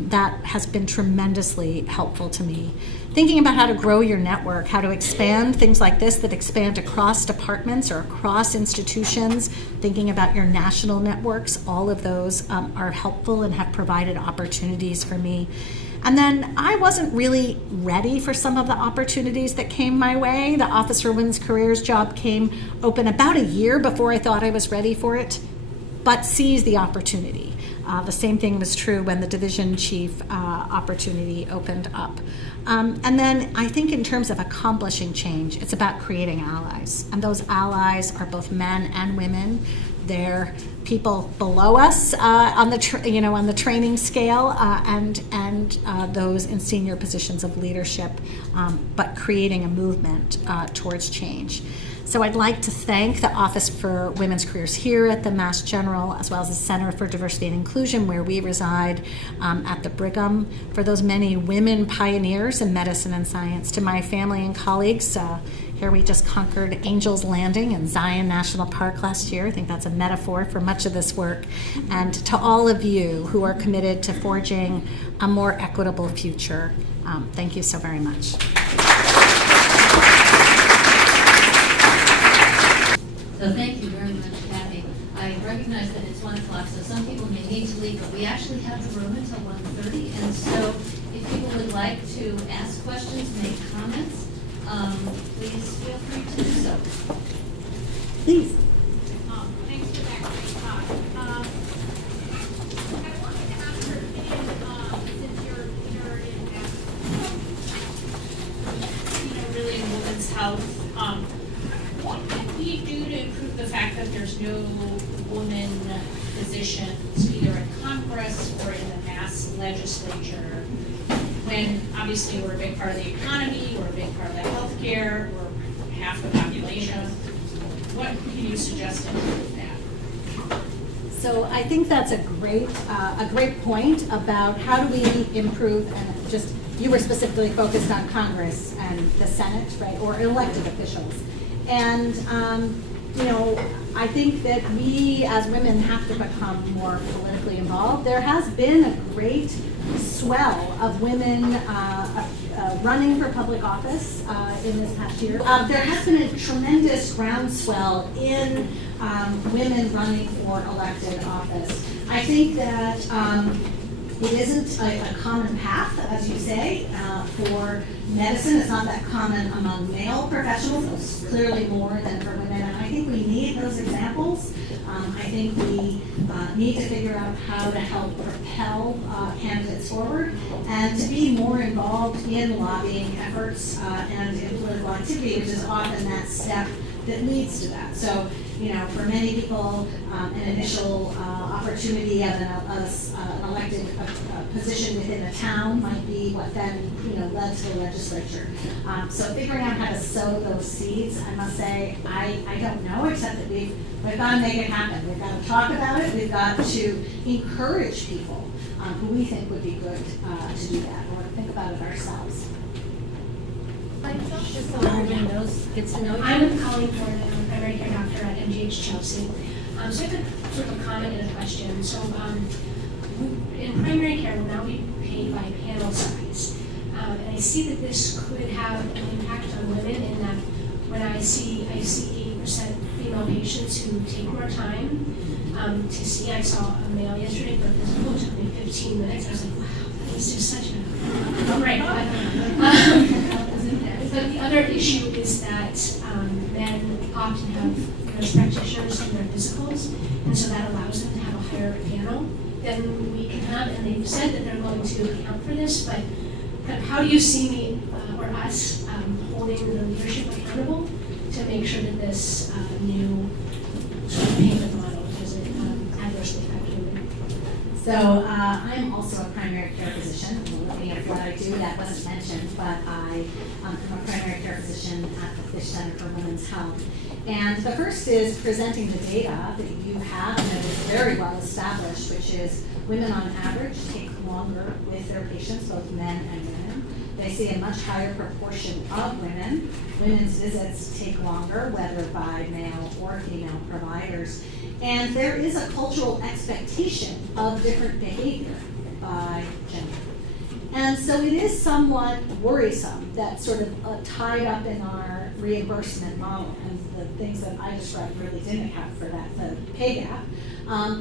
that has been tremendously helpful to me. Thinking about how to grow your network, how to expand things like this that expand across departments or across institutions, thinking about your national networks, all of those are helpful and have provided opportunities for me. And then I wasn't really ready for some of the opportunities that came my way. The Office for Women's Careers job came open about a year before I thought I was ready for it, but seized the opportunity. The same thing was true when the division chief opportunity opened up. And then I think in terms of accomplishing change, it's about creating allies. And those allies are both men and women. They're people below us on the training scale, and those in senior positions of leadership, but creating a movement towards change. So I'd like to thank the Office for Women's Careers here at the Mass General, as well as the Center for Diversity and Inclusion, where we reside at the Brigham, for those many women pioneers in medicine and science. To my family and colleagues, here we just conquered Angel's Landing in Zion National Park last year. I think that's a metaphor for much of this work. And to all of you who are committed to forging a more equitable future, thank you so very much. So thank you very much, Kathy. I recognize that it's 1 o'clock, so some people may need to leave, but we actually have the room until 1:30. And so if people would like to ask questions, make comments, please feel free to do so. Please. Thanks for that great talk. I wanted to ask your opinion, since you're leader in really in women's health. What can we do to improve the fact that there's no woman positions either in Congress or in the Mass legislature, when obviously we're a big part of the economy, we're a big part of the healthcare, we're half the population? What can you suggest to improve that? So I think that's a great point about how do we improve, and just you were specifically focused on Congress and the Senate, right, or elected officials. And, I think that we as women have to become more politically involved. There has been a great swell of women running for public office in this past year. There has been a tremendous groundswell in women running for elected office. I think that it isn't a common path, as you say, for medicine. It's not that common among male professionals, clearly more than for women. And I think we need those examples. I think we need to figure out how to help propel candidates forward and to be more involved in lobbying efforts and in political activity, which is often that step that leads to that. So, for many people, an initial opportunity of an elected position within a town might be what then, led to the legislature. So figuring out how to sow those seeds, I must say, I don't know, except that we've got to make it happen. We've got to talk about it. We've got to encourage people who we think would be good to do that, or think about it ourselves. Just so everyone knows, gets to know you. I'm a colleague for them. primary care doctor at MGH Chelsea. So I have a sort of a comment and a question. So in primary care, now we pay by panel size. And I see that this could have an impact on women in that when I see 80% female patients who take more time to see. I saw a male yesterday for a physical, it took me 15 minutes. I was like, wow, that was just such a right. But the other issue is that men often have nurse practitioners in their physicals, and so that allows them to have a higher panel than we can have. And they've said that they're going to account for this, but kind of how do you see me or us holding the leadership accountable to make sure that this new sort of payment model doesn't adversely affect women? So I'm also a primary care physician. Looking at what I do, that wasn't mentioned, but I am a primary care physician at the Fish Center for Women's Health. And the first is presenting the data that you have and that is very well established, which is women on average take longer with their patients, both men and women. They see a much higher proportion of women. Women's visits take longer, whether by male or female providers. And there is a cultural expectation of different behavior by gender. And so it is somewhat worrisome that sort of tied up in our reimbursement model and the things that I described really didn't account for that, the pay gap,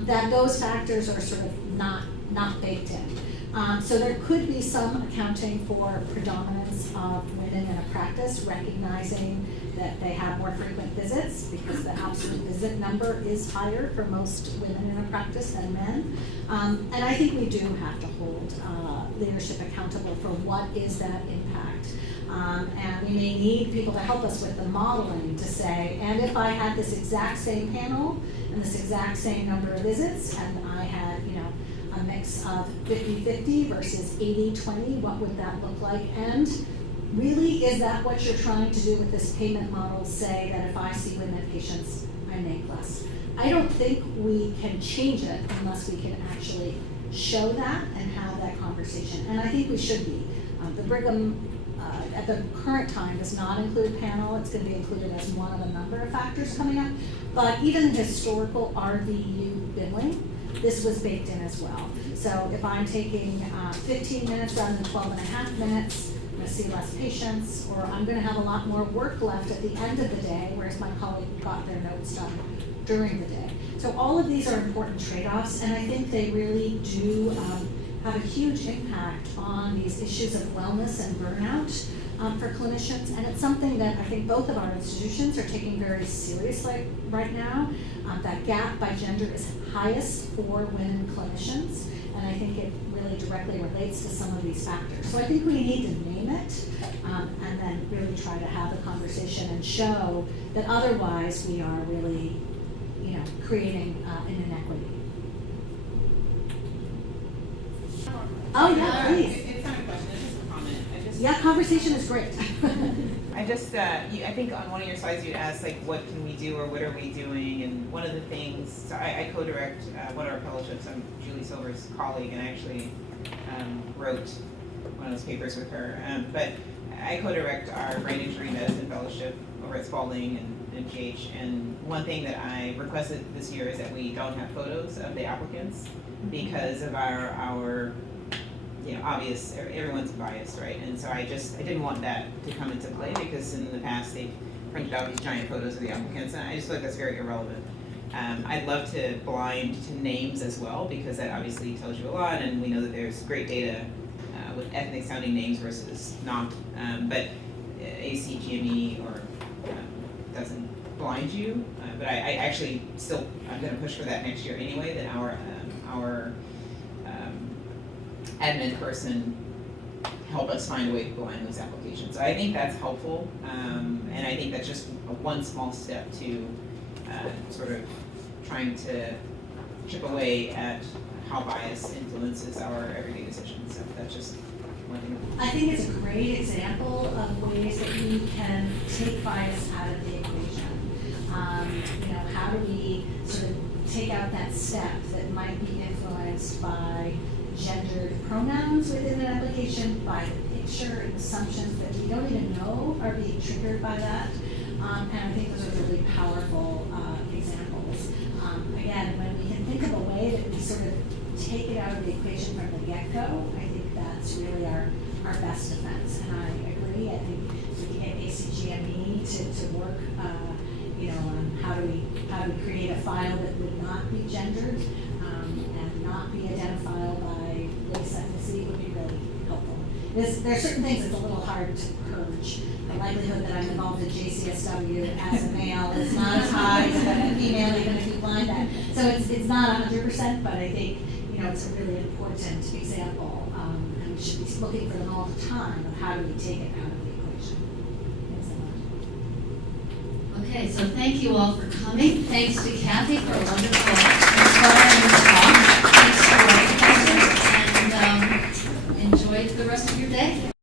that those factors are sort of not baked in. So there could be some accounting for predominance of women in a practice, recognizing that they have more frequent visits because the absolute visit number is higher for most women in a practice than men. And I think we do have to hold leadership accountable for what is that impact. And we may need people to help us with the modeling to say, and if I had this exact same panel and this exact same number of visits, and I had, a mix of 50-50 versus 80-20, what would that look like? And really, is that what you're trying to do with this payment model? Say that if I see women patients, I make less. I don't think we can change it unless we can actually show that and have that conversation. And I think we should be. The Brigham, at the current time, does not include panel. It's going to be included as one of a number of factors coming up. But even historical RVU billing, this was baked in as well. So if I'm taking 15 minutes rather than 12 and a half minutes, I'm going to see less patients, or I'm going to have a lot more work left at the end of the day, whereas my colleague got their notes done during the day. So all of these are important trade-offs, and I think they really do have a huge impact on these issues of wellness and burnout for clinicians, and it's something that I think both of our institutions are taking very seriously right now. That gap by gender is highest for women clinicians, and I think it really directly relates to some of these factors. So I think we need to name it and then really try to have the conversation and show that otherwise we are really, creating an inequity. Oh yeah, please. It's not a question, it's just a comment. Yeah, conversation is great. I think on one of your slides you asked, like, what can we do or what are we doing? And one of the things, so I co-direct one of our fellowships. I'm Julie Silver's colleague, and I actually wrote one of those papers with her. But I co-direct our brain injury medicine fellowship over at Spalding and MGH. And one thing that I requested this year is that we don't have photos of the applicants because of our obvious, everyone's biased, right? And so I didn't want that to come into play because in the past they've printed out these giant photos of the applicants, and I just feel like that's very irrelevant. I'd love to blind to names as well because that obviously tells you a lot, and we know that there's great data with ethnic sounding names versus not, but ACGME or doesn't blind you, but I actually still, I'm going to push for that next year anyway, that our admin person help us find a way to blind those applications. So I think that's helpful, and I think that's just one small step to sort of trying to chip away at how bias influences our everyday decisions. So that's just one thing. I think it's a great example of ways that we can take bias out of the equation. How do we sort of take out that step that might be influenced by gendered pronouns within an application, by the picture and assumptions that we don't even know are being triggered by that. And I think those are really powerful examples. Again, when we can think of a way that we sort of take it out of the equation from the get-go, I think that's really our best defense. And I agree. I think we can get ACGME to work, on how do we create a file that would not be gendered and not be identifiable by race, ethnicity would be really helpful. There are certain things that's a little hard to purge. The likelihood that I'm involved in JCSW as a male is not as high as a female, even if you find that. So it's not 100%, but I think it's a really important example, and we should be looking for them all the time of how do we take it out of the equation. Thanks so much. Okay, so thank you all for coming. Thanks to Kathy for a wonderful inspiring talk. Thanks to our professors, and enjoy the rest of your day.